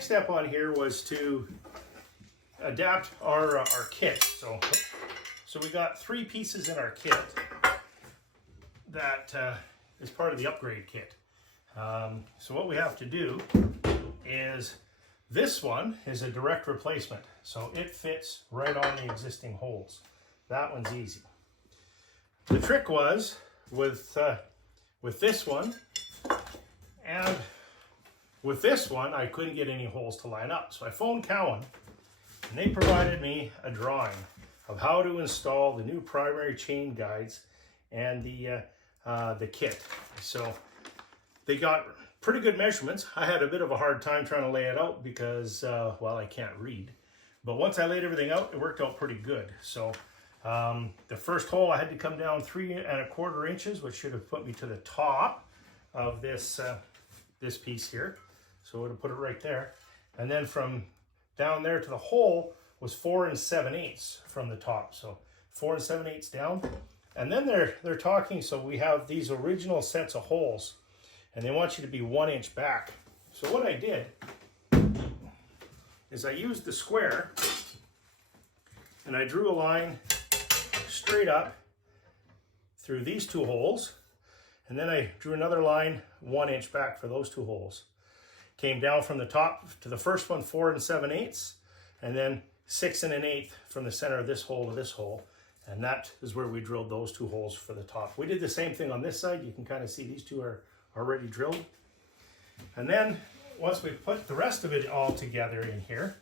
next step on here was to adapt our kit. So we got 3 pieces in our kit that is part of the upgrade kit. So what we have to do is, this one is a direct replacement, so it fits right on the existing holes. That one's easy. The trick was with this one and with this one, I couldn't get any holes to line up. So I phoned Cowan, and they provided me a drawing of how to install the new primary chain guides and the kit. So they got pretty good measurements. I had a bit of a hard time trying to lay it out because, well, I can't read. But once I laid everything out, it worked out pretty good. So the first hole I had to come down 3 1/4 inches, which should have put me to the top of this this piece here. So I would have put it right there. And then from down there to the hole was 4 7/8 from the top. So 4 7/8 down. And then they're talking, so we have these original sets of holes, and they want you to be 1 inch back. So what I did is I used the square and I drew a line straight up through these 2 holes, and then I drew another line 1 inch back for those 2 holes. Came down from the top to the first one 4 7/8, and then 6 1/8 from the center of this hole to this hole. And that is where we drilled those 2 holes for the top. We did the same thing on this side. You can kind of see these 2 are already drilled. And then once we put the rest of it all together in here,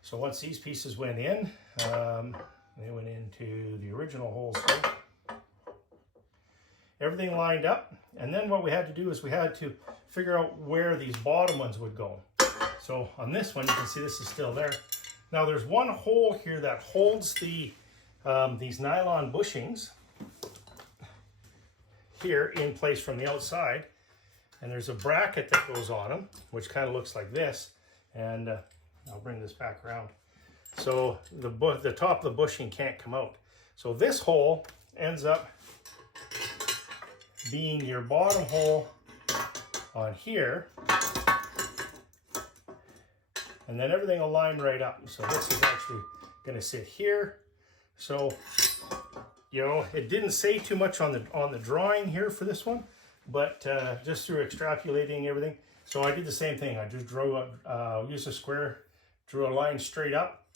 so once these pieces went in, they went into the original holes here. Everything lined up. And then what we had to do is we had to figure out where these bottom ones would go. So on this one, you can see this is still there. Now there's one hole here that holds the these nylon bushings here in place from the outside, and there's a bracket that goes on them, which kind of looks like this. And I'll bring this back around. So the top of the bushing can't come out. So this hole ends up being your bottom hole on here, and then everything will line right up. So this is actually going to sit here. So, you know, it didn't say too much on the drawing here for this one, but just through extrapolating everything. So I did the same thing. I just used a square, drew a line straight up,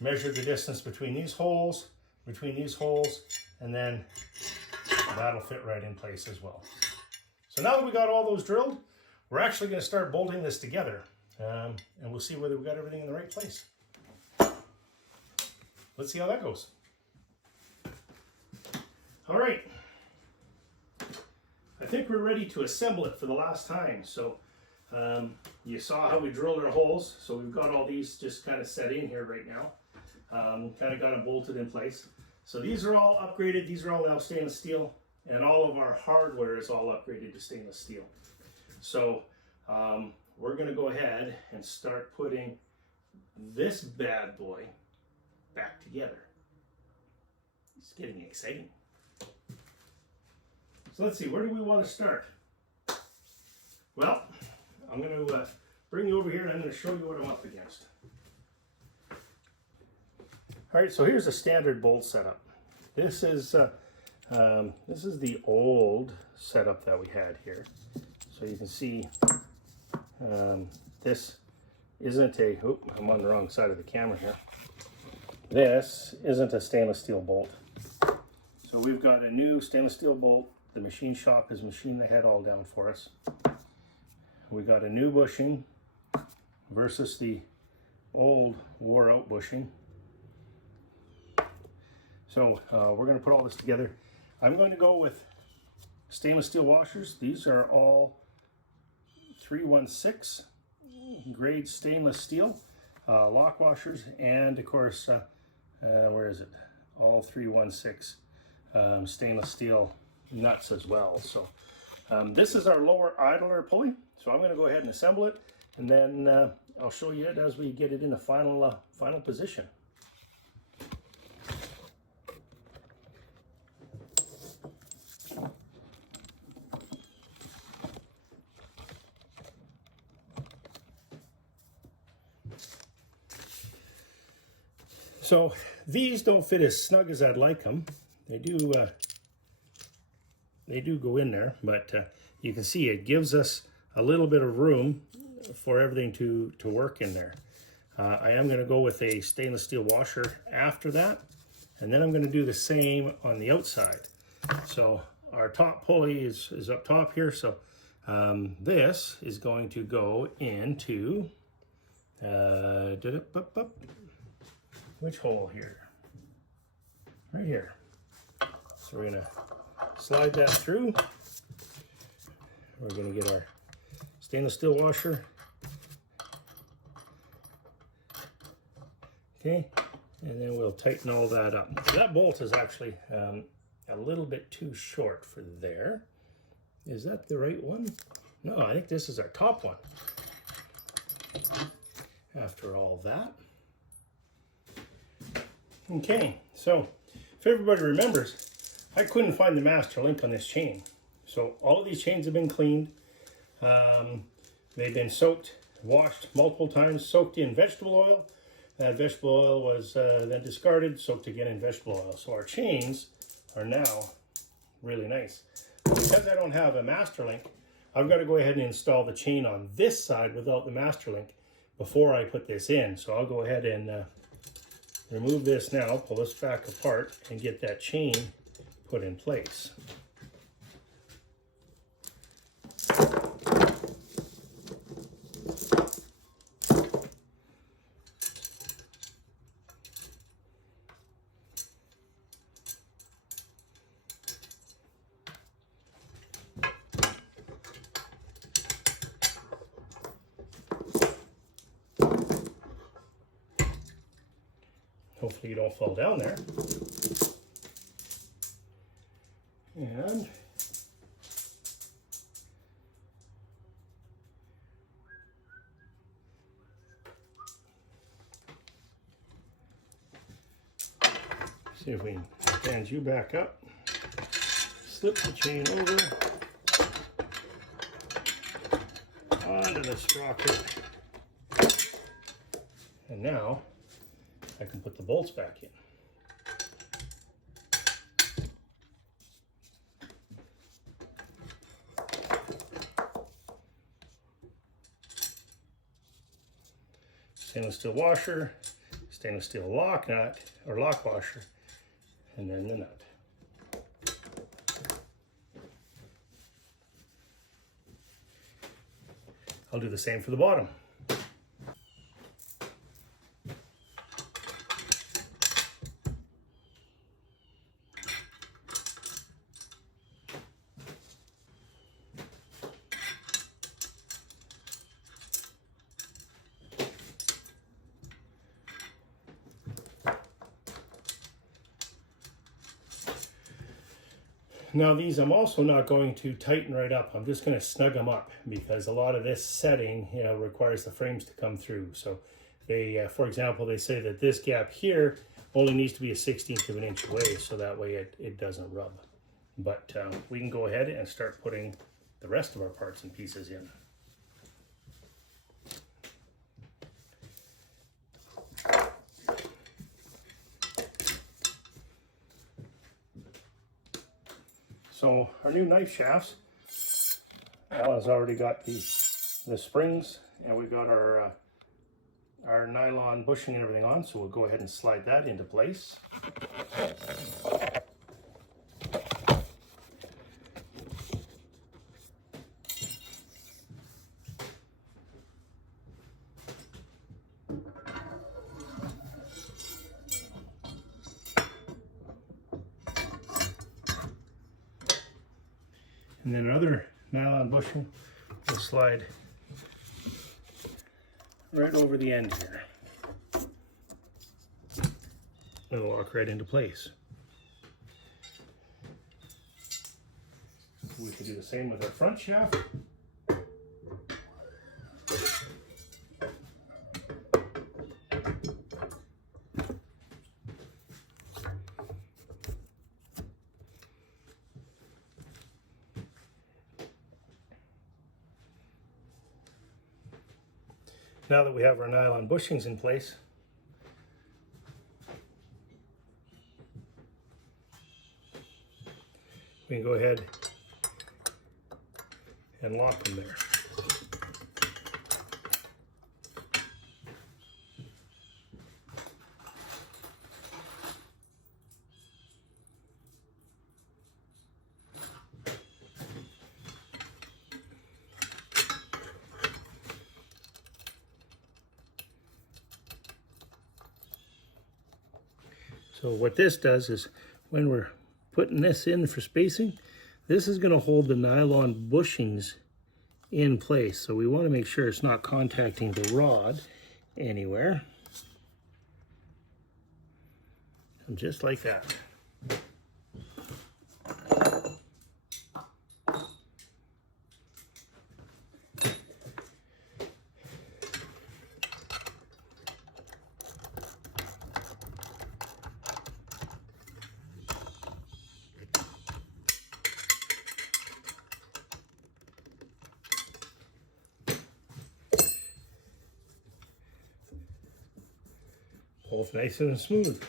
measured the distance between these holes, and then that'll fit right in place as well. So now that we got all those drilled, we're actually going to start bolting this together, and we'll see whether we got everything in the right place. Let's see how that goes. All right, I think we're ready to assemble it for the last time. So you saw how we drilled our holes. So we've got all these just kind of set in here right now. Kind of got them bolted in place. So these are all upgraded. These are all now stainless steel, and all of our hardware is all upgraded to stainless steel. So we're going to go ahead and start putting this bad boy back together. It's getting exciting. So let's see, where do we want to start? Well, I'm going to bring you over here, and I'm going to show you what I'm up against. All right, so here's a standard bolt setup. This is the old setup that we had here. So you can see this isn't a, I'm on the wrong side of the camera here. This isn't a stainless steel bolt. So we've got a new stainless steel bolt. The machine shop has machined the head all down for us. We got a new bushing versus the old wore out bushing. So we're going to put all this together. I'm going to go with stainless steel washers. These are all 316 grade stainless steel lock washers, and of course, where is it? All 316 stainless steel nuts as well. So this is our lower idler pulley. So I'm going to go ahead and assemble it, and then I'll show you it as we get it in the final position. So these don't fit as snug as I'd like them. They do go in there, but you can see it gives us a little bit of room for everything to work in there. I am going to go with a stainless steel washer after that, and then I'm going to do the same on the outside. So our top pulley is up top here, so this is going to go into which hole here? Right here. So we're going to slide that through. We're going to get our stainless steel washer. Okay, and then we'll tighten all that up. So that bolt is actually a little bit too short for there. Is that the right one? No, I think this is our top one. After all that. Okay, so if everybody remembers, I couldn't find the master link on this chain. So all of these chains have been cleaned. They've been soaked, washed multiple times, soaked in vegetable oil. That vegetable oil was then discarded, soaked again in vegetable oil. So our chains are now really nice. Because I don't have a master link, I've got to go ahead and install the chain on this side without the master link before I put this in. So I'll go ahead and remove this now, pull this back apart, and get that chain put in place. Hopefully you don't fall down there. And see if we can stand you back up. Slip the chain over onto the sprocket. And now I can put the bolts back in. Stainless steel washer, stainless steel lock nut or lock washer, and then the nut. I'll do the same for the bottom. Now these I'm also not going to tighten right up. I'm just going to snug them up because a lot of this setting, requires the frames to come through. So they, for example, they say that this gap here only needs to be a 1/16 of an inch away, so that way it doesn't rub. But we can go ahead and start putting the rest of our parts and pieces in. So our new knife shafts, Alan's already got the springs, and we've got our nylon bushing and everything on, so we'll go ahead and slide that into place. And then another nylon bushing will slide right over the end here. It'll lock right into place. We can do the same with our front shaft. Now that we have our nylon bushings in place, we can go ahead and lock them there. So what this does is when we're putting this in for spacing, this is going to hold the nylon bushings in place. So we want to make sure it's not contacting the rod anywhere. And just like that. Both nice and smooth.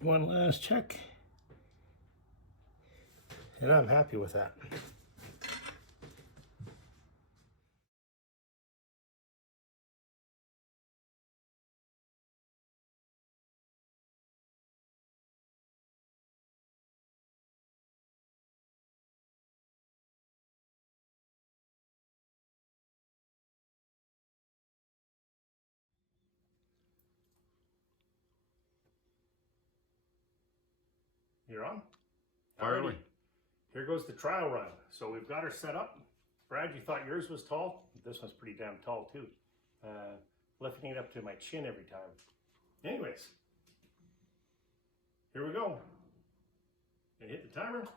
One last check. And I'm happy with that. You're on? Fire away. Here goes the trial run. So we've got her set up. Brad, you thought yours was tall? This one's pretty damn tall too. Lifting it up to my chin every time. Anyways, here we go. And hit the timer.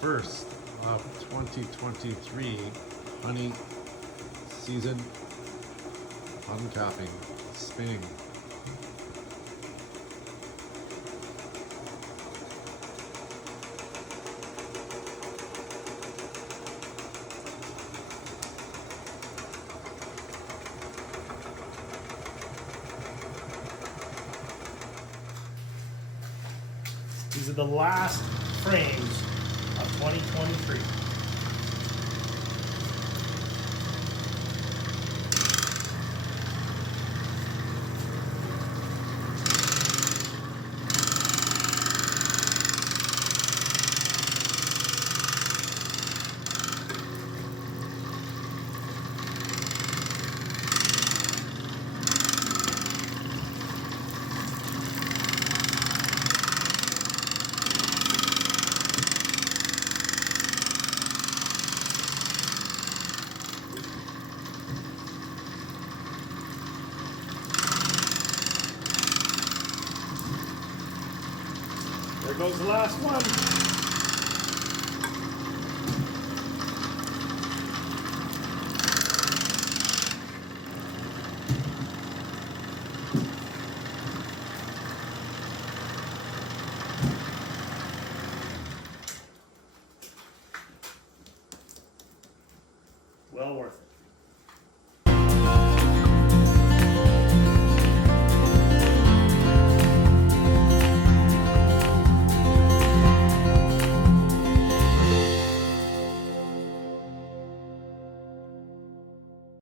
First of 2023 honey season uncapping spinning. These are the last frames of 2023. There goes the last one.